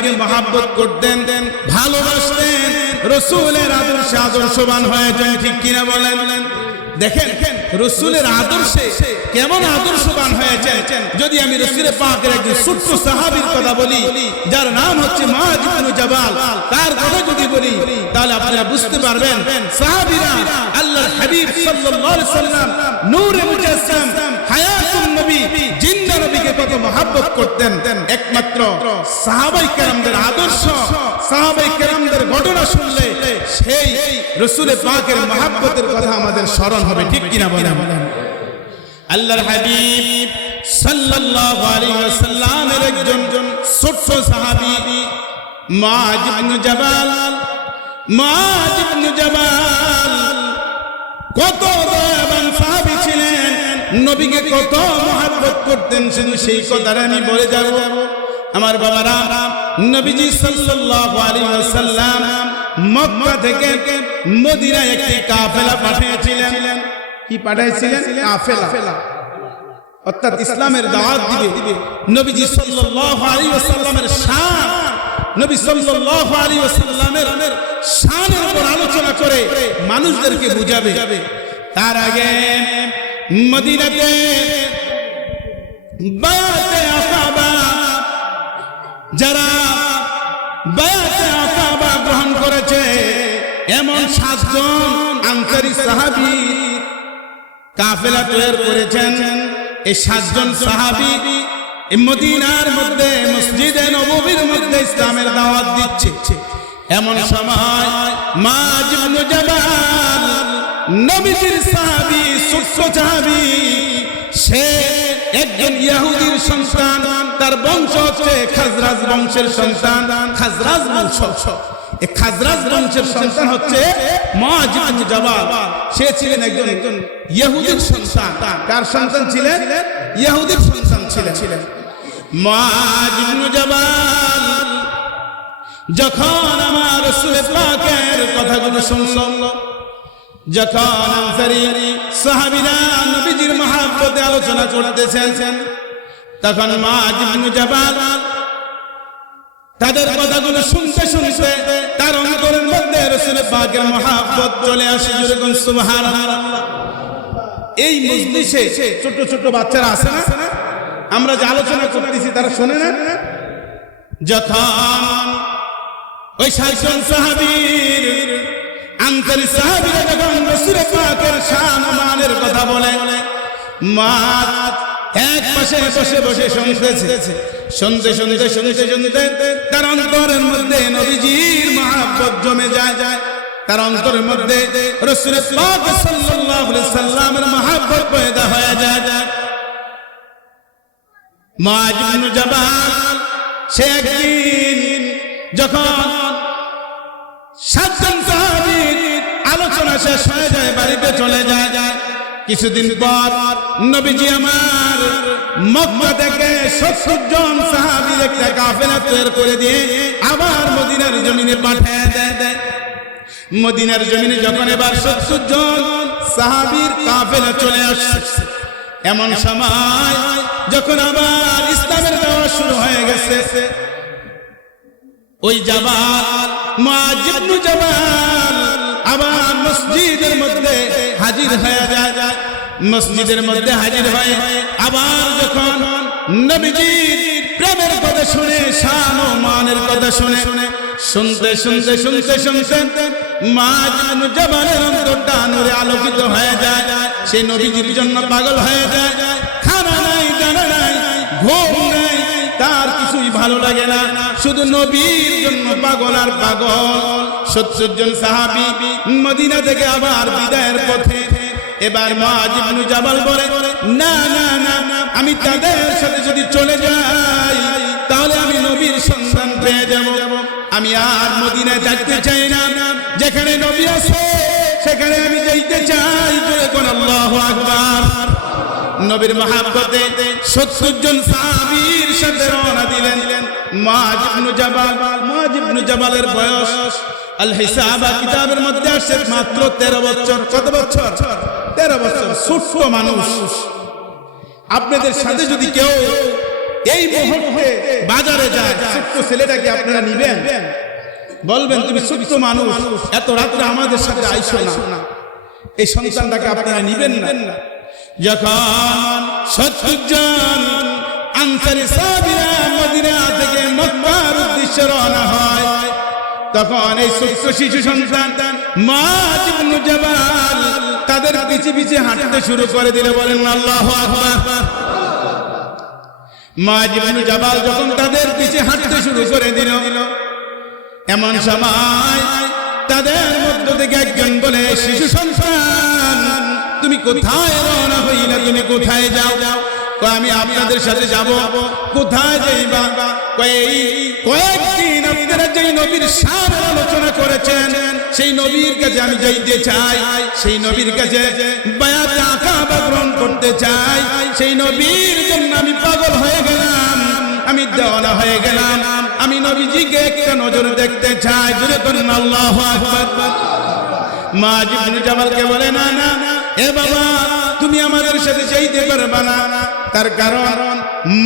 হাবিবকে মহাব্বত করতেন, ভালোবাসতেন, রসুলের আদর্শে আদর্শবান হয়েছেন ঠিক কিনা বলেন? দেখেন, রসুলের আদর্শে কেমন আদর্শবান হয়েছেন যদি আমি রসুলের পাকের একজন ছোট্ট সাহাবীর কথা বলি, যার নাম হচ্ছে মাজ ইবনে জাবাল, তার কথা যদি বলি, তাহলে আপনারা বুঝতে পারবেন, সাহাবীরা আল্লাহর হাবিব সাল্লাল্লাহু আলাইহি সাল্লাম নূরে মুজাসসাম হায়াতুন নবী, জিন্দা নবীকে কত মহব্বত করতেন। একমাত্র সাহাবাই কেরামদের আদর্শ, সাহাবাই কেরামদের ঘটনা শুনলে সেই রসুলের পাকের মহাব্বতের কথা আমাদের স্মরণ হবে, ঠিক কিনা বলেন? আল্লাহর হাবিব সাল্লাল্লাহু আলাইহি ওয়াসাল্লামের একজন ছোট্ট সাহাবী মাজ ইবনে জাবাল মাজ ইবনে জাবাল, কত ছিলেন নবীকে কত মহব্বত করতেন, শুধু সেই কথাটা আমি বলে যাব। আমার বাবারা, নবীজি সাল্লাল্লাহু আলাইহি ওয়াসাল্লাম মক্কা থেকে মদিনায় একটি কাফেলা পাঠিয়েছিলেন। কি পাঠিয়েছিলেন কাফেলা। অর্থাৎ ইসলামের দাওয়াত দিবে। নবীজি সাল্লাল্লাহু আলাইহি ওয়াসাল্লামের শান, নবী সাল্লাল্লাহু আলাইহি ওয়াসাল্লামের শানের উপর আলোচনা করে মানুষদেরকে বুঝাবে। তার আগে মদিনাতে বায়াতে আকাবা, যারা বায়াতে আকাবা গ্রহণ করেছে, এমন সাতজন আনসারী সাহাবী কাফেলা তৈরি করেছেন। এই সাতজন সাহাবী মদিনার মধ্যে, মসজিদে নববীর মধ্যে ইসলামের দাওয়াত দিচ্ছে। এমন সময় মা জাবাল নবীজির সাহাবী সুস্থ সাহাবী, সে একজন ইহুদির সন্তান, তার বংশ হচ্ছে খাজরাজ বংশের সন্তান। খাজরাজ বংশ এই খাজরাজ বংশের সন্তান হচ্ছে মুআজ ইবনে জাবাল। সে ছিলেন একজন একজন ইহুদির সন্তান। কার সন্তান ছিলেন? ইহুদির সন্তান ছিলেন। ছিলেন মুআজ ইবনে জাবাল, যখন আমার রাসূল পাকের কথাগুলো শুনল যখন সাহাবীরা নবীজির আলোচনা করতেছেন, তখন জাবাল তাদের কথাগুলো শুনতে শুনতে তার অন্তরের মধ্যে রসুল পাকের মহাব্বত চলে আসে। যেরকম সুবহানাল্লাহ। এই মজলিসে ছোট ছোট বাচ্চারা আছে না? আমরা যে আলোচনা করতেছি তারা শোনে না? যখন ওই সাতজন সাহাবীর আন্তরি সাহাবীরা যখন রসুল পাকের শান মানের কথা বলে, মা এক পাশে বসে বসে শুনতেছে, শুনতে শুনতে শুনতে শুনতে তার অন্তরের মধ্যে নবীজির মহাব্বত জমে যায় যায় তার অন্তরের মধ্যে রসুল পাক সাল্লাল্লাহু আলাইহি সাল্লামের মহাব্বত পয়দা হয়ে যায়। যায় মাজ ইবনে জাবাল সে একদিন যখন সাতজন শেষ হয়ে যায়, বাড়িতে চলে যায়। কিছুদিন পর নবীজি আমার মক্কা থেকে সত্তর জন সাহাবীর কাফেলা তৈরি করে দিয়ে আবার মদিনার জমিনে পাঠিয়ে দেয়। দেয় মদিনার জমিনে যখন এবার সত্তর সাহাবীর কাফেলা চলে আসছে, এমন সময় যখন আবার ইসলামের দেওয়া শুরু হয়ে গেছে, ওই জাবাল মুআজিবনু জাবাল আবার মসজিদের মধ্যে হাজির হয়ে যায়। মসজিদের মধ্যে হাজির হয়ে আবার যখন নবীজির প্রেমের কথা শুনে, শান ও মানের কথা শুনে শুনে শুনতে শুনতে শুনতে শুনতে মাজিবনু জাবালের অন্তরটা নূরে আলোকিত হয়ে যায়। সে নবীজির জন্য পাগল হয়ে যায়। খানা নাই জানা নাই, ঘুম তার কিছুই ভালো লাগে না। শুধু নবীর জন্য পাগল আর পাগল। সত্তর জন সাহাবি মদিনা থেকে আবার বিদায়ের পথে। এবার মাজিবনু জাবাল বলে, না না না, আমি তাদের সাথে যদি চলে যাই, তাহলে আমি নবীর সন্ধান পেয়ে যাব। আমি আর মদিনায় থাকতে চাই না। যেখানে নবী আছে, সেখানে আমি যাইতে চাই। জোরে কোন আল্লাহু আকবার। নবীর মহাব্বতে সত্তর জন সাহাবীর সাথে রওনা দিলেন। মাজ ইবনু জাবাল, মাজ ইবনু জাবালের বয়স আল হিসাবা কিতাবের মধ্যে আসছে মাত্র 13 বছর। কত বছর? 13 বছর। ছোট্ট মানুষ। আপনাদের সাথে যদি কেউ এই মুহূর্তে বাজারে যায়, ছোট্ট ছেলেটাকে আপনারা নিবেন? বলবেন, তুমি ছোট্ট মানুষ, এত রাত্রে আমাদের সাথে আইসো না। এই সন্তানটাকে আপনারা নিবেন না? যখন সত্তর জন আনসারি সাহাবীরা মদিনা থেকে মক্কার রওনা হয়, তখন এই ছোট্ট শিশু সন্তান মাজ ইবনু জাবাল তাদের পিছে পিছে হাঁটতে শুরু করে দিলে বলেন, আল্লাহু আকবার। মাজ ইবনু জাবাল যখন তাদের পিছে হাঁটতে শুরু করে দিল, এমন সময় তাদের মধ্য থেকে একজন বলে, শিশু সন্তান তুমি কোথায় রওনা হইলে তুমি কোথায় যাও? কয়, আমি আপনাদের সাথে যাব। কোথায় যাইবা? কয়, এই কয়েকদিন আপনারা যেই নবীর সার আলোচনা করেছেন সেই নবীর কাছে আমি যাইতে চাই। সেই নবীর কাছে বায়াতে আঁকা বা গ্রহণ করতে চাই। সেই নবীর জন্য আমি পাগল হয়ে গেলাম। আমি দেওয়ানা হয়ে গেলাম। আমি নবীজিকে একটা নজর দেখতে চাই। জুড়ে করুন আল্লাহ মা জিবনে জামালকে বলে না না এ বাবা, তুমি আমাদের সাথে যাইতে পারবে না। তার কারণ,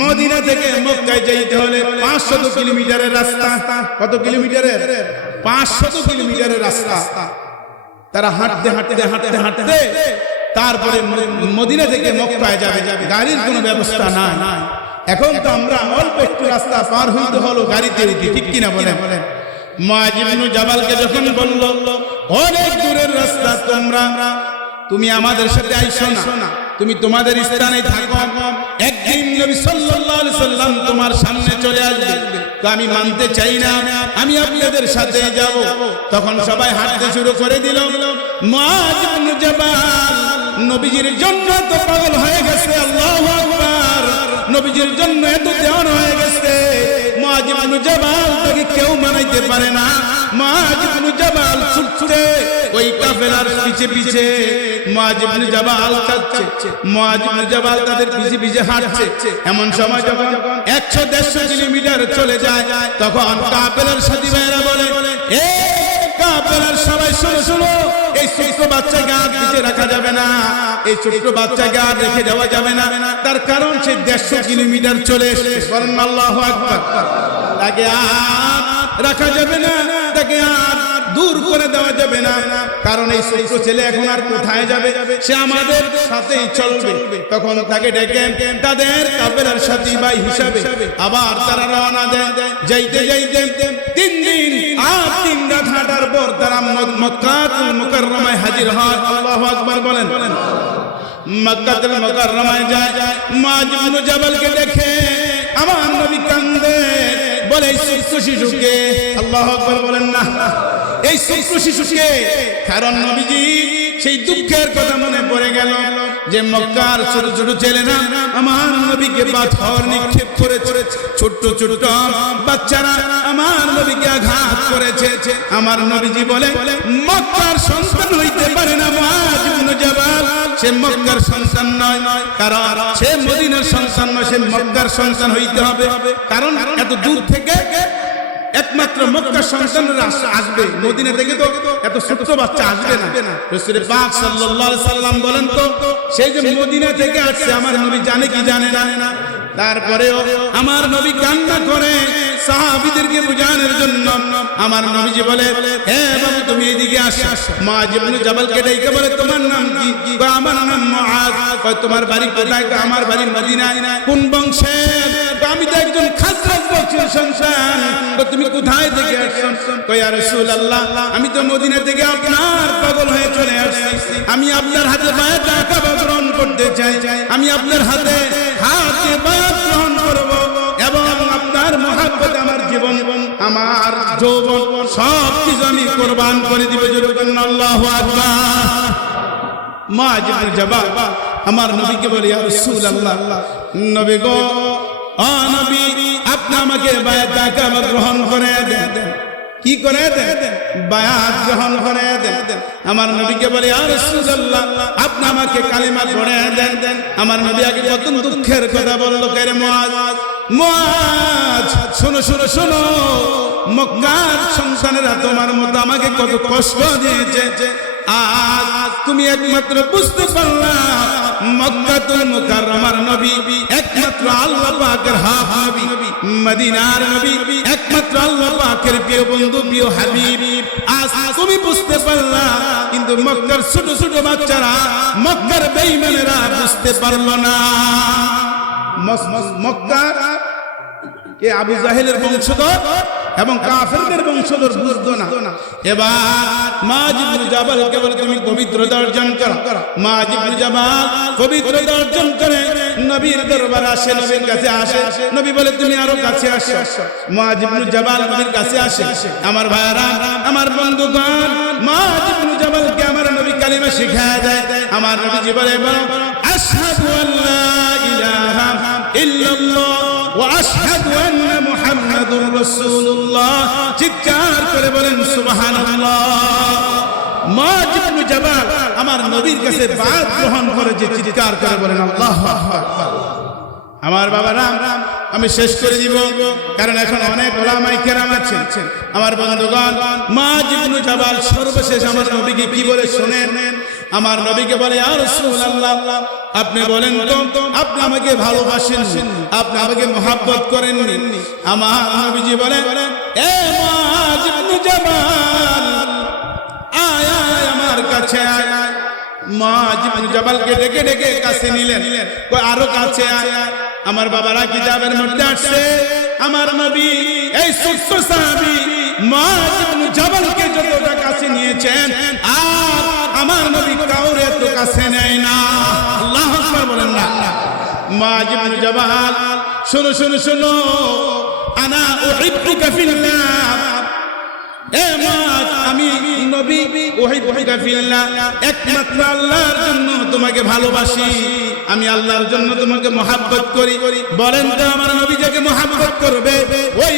মদিনা থেকে মক্কায় যাইতে হলে পাঁচশত কিলোমিটারের রাস্তা। কত কিলোমিটারের? পাঁচশত কিলোমিটারের রাস্তা। তারা হাঁটতে হাঁটতে হাঁটতে হাঁটতে তারপরে মদিনা থেকে মক্কায় যাবে। যাবে গাড়ির কোনো ব্যবস্থা নাই। এখন তো আমরা অল্প একটু রাস্তা পার হইতে হলো গাড়িতে ঠিক কিনা বলে বলেন মাজিবনু জাবালকে যখন বলল, অনেক দূরের রাস্তা তোমরা তুমি আমাদের সাথে আইসো না। তুমি তোমাদের স্থানে থাকো। একদিন নবী সাল্লাল্লাহু আলাইহি সাল্লাম তোমার সামনে চলে আসবে। তো আমি মানতে চাই না। আমি আপনাদের সাথে যাব। তখন সবাই হাঁটতে শুরু করে দিল। মুআজ ইবনে জাবাল নবীজির জন্য তো পাগল হয়ে গেছে আল্লাহু আকবার। নবীজির জন্য এত দেওয়ান হয়ে গেছে। মুআজ ইবনে জাবাল তাকে কেউ মানাইতে পারে না। মুআজ ইবনে জাবাল ছুটছে, ওই কাফেলার পিছে পিছে। জাবাল জাবাল তাদের পিছে পিছে হাঁটছে। এমন সময় যখন 100 150 কিলোমিটার চলে যায়, তখন কাফেলার সাথী ভাইরা বলে এই ছোট্ট বাচ্চাকে আর পিছে রাখা যাবে না। এই ছোট্ট বাচ্চাকে আর রেখে যাওয়া যাবে না। তার কারণ সে দেড়শো কিলোমিটার চলে এসেছে। বলেন আল্লাহু আকবার। তাকে আর। রাখা যাবে না, তাকে আর দূর করে দেওয়া যাবে না। কারণ এই ছোট্ট ছেলে এখন আর কোথায় যাবে? সে আমাদের সাথেই চলবে। তখন তাকে ডেকে তাদের কাপেরার সাথী ভাই হিসাবে আবার তারা রওনা দেয়। যাইতে যাইতে তিন দিন আর তিন রাত হাঁটার পর তারা মক- মক্কাতুল মুকাররমায় হাজির হয়। আল্লাহু আকবার বলেন। মক্কাতুল মুকাররমায় যায়। মাজিবনু জাবালকে দেখে আমার নবী কান্দে। বলে, এই ছোট্ট শিশুকে আল্লাহ আকবর বলেন না। এই ছোট্ট শিশুকে, কারণ নবীজি সেই দুঃখের কথা মনে পড়ে গেল। যে মক্কার ছোট ছোট ছেলেরা আমার নবীকে পাথর নিক্ষেপ করেছে। ছোট্ট ছোট্ট বাচ্চারা আমার নবীকে আঘাত করেছে। আমার নবীজি বলে, মক্কার সন্তান হইতে পারে না সে মক্কার সন্তান নয়। কারণ সে মদিনার সন্তান নয়, সে মক্কার সন্তান হইতে হবে। কারণ এত দূর থেকে একমাত্র মক্কার সন্তানরা আসবে। মদিনা থেকে তো এত ছোট্ট বাচ্চা আসবে না। রসুল পাক সাল্লাল্লাহু সাল্লাম বলেন তো সেই যে মদিনা থেকে আসছে আমার নবী জানে কি জানে না। তারপরেও আমার নবী কান্না করে সাহাবীদেরকে বোঝানোর জন্য আমার নবীজি বলে হে বাবু তুমি এদিকে আসো। মা ইবনে জাবালকে ডেকে বলে তোমার নাম কি? আমার নাম তোমার বাড়ি কোথায়? আমার বাড়ি মদিনায়। কোন বংশের? আমি তো একজন খাসরাত বংশের সন্তান। কয়, তুমি কোথায় থেকে আসছো? কয়, ইয়া রাসূলুল্লাহ, আমি তো মদিনা থেকে আপনার পাগল হয়ে চলে আসছি। আমি আপনার হাতে বায়াত আকাবা গ্রহণ করতে চাই। আমি আপনার হাতে হাতে বায়াত গ্রহণ করব এবং আপনার মহাব্বত আমার জীবন, আমার যৌবন, সব কিছু আমি কোরবান করে দিবে। আল্লাহু আকবার। মা জবাব, আমার নবীকে বলি, ইয়া রাসূলুল্লাহ, নবী গো ও নবী, আপনি আমাকে বায়াত আকাবা গ্রহণ করে দেন। কি করে বায়াত গ্রহণ করে দেন। আমার নবীকে বলে আপনি আমাকে কালিমা পড়ে দেন। আমার নবী আগে কত দুঃখের কথা বলল শোনো শোনো শোনো, মক্কার সন্তানেরা তোমার মতো আমাকে কত কষ্ট দিয়েছে। তুমি একমাত্র বুঝতে পারলা কিন্তু মক্কার ছোট ছোট বাচ্চারা মক্কার বেঈমানেরা বুঝতে পারল না। আবু জাহেলের বংশধর? এবং কাফেরদের বংশধর বুঝতো না। এবার মাজিবুল জাবাল কেবল তুমি পবিত্রতা অর্জন করো। মাজিবুল জাবাল পবিত্রতা অর্জন করে নবীর দরবার আসে নবীর কাছে আসে। নবী বলে তুমি আরও কাছে আসো। মাজিবুল জাবাল নবীর কাছে আসে। আমার ভাইরা আমার বন্ধুগণ মাজিবুল জাবালকে আমার নবী কালিমা শিখায় দেয়। আমার নবী জীবনে বলো আশহাদু আল্লা মোহাম্মদুর রসুল্লাহ চিৎকার করে বলেন সুবাহান আমার নবীর কাছে বাদ গ্রহণ করে যে চিৎকার করে বলেন, আল্লাহ আমার বাবা রাম রাম আমি শেষ করে দিব, কারণ এখন অনেক ওলামাই কেরাম আছেন। আমার বন্ধুগণ মা জীবনু জাবাল সর্বশেষ আমার নবীকে কি বলে শোনেন? আমার নবীকে বলে আর আপনি বলেন তো, আপনি আমাকে ভালোবাসেন আপনি আমাকে মহাব্বত করেন আমার নবীজি বলেন আয় আয়, আমার কাছে আয়। মা জিবনু জাবালকে ডেকে ডেকে কাছে নিলেন। কই আরও কাছে আয়। আমার বাবারা কিতাবের মধ্যে আসছে? আমার নবী, এই সুস্থ সাহাবী, মা জিবনু জাবালকে যতটা কাছে নিয়েছেন, আর আমার নবী কাউরে তো কাছে নেয় না। আল্লাহ আকবার বলেন না। মা জিবনু জাবাল, শোনো শোনো শোনো, আনা আমি নবী একমাত্র আল্লাহর জন্য তোমাকে ভালোবাসি। আমি আল্লাহর জন্য তোমাকে মহাব্বত করি। বলেন তো আমার নবী যাকে মহাব্বত করবে, ওই